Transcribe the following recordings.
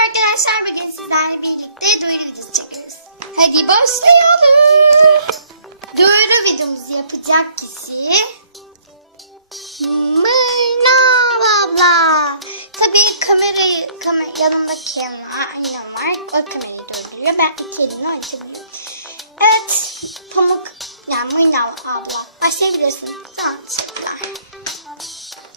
Arkadaşlar bugün sizlerle birlikte duyuru videosu çekiyoruz. Hadi başlayalım. Duyuru videomuzu yapacak kişi Mırnav abla. Tabii kamerayı, kamer, yanımda Kenan aynam var. O kamerayı durduruyor. Ben iki elimle oynatabiliyorum. Evet. Pamuk, yani Mırnav abla. Başlayabilirsin. Tamam.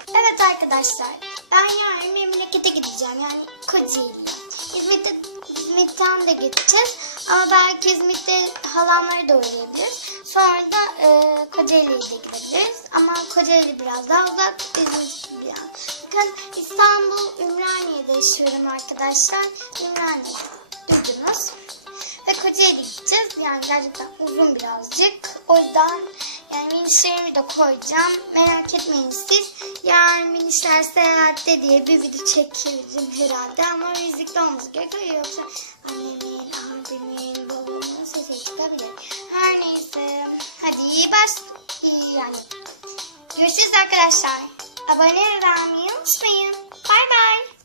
Evet arkadaşlar. Ben yarın memlekete gideceğim. Yani Kocaeli'ye. İzmit'e, İzmit'ten de gideceğiz. Ama belki İzmit'te halamları da uğrayabiliriz. Sonra da e, Kocaeli'ye de gidebiliriz. Ama Kocaeli biraz daha uzak. İzmit biraz. Bakın İstanbul Ümraniye'de yaşıyorum arkadaşlar. Ümraniye duydunuz. Ve Kocaeli gideceğiz. Yani gerçekten uzun birazcık. O yüzden yani minişlerimi de koyacağım. Merak etmeyin siz. Yarın minişler seyahatte diye bir video çekeceğim herhalde. Ama müzikli olması gerekiyor. Yoksa annemin, abimin, babamın sesi çıkabilir. Her neyse. Hadi baş... Yani. Görüşürüz arkadaşlar. Abone olmayı unutmayın. Bay bay.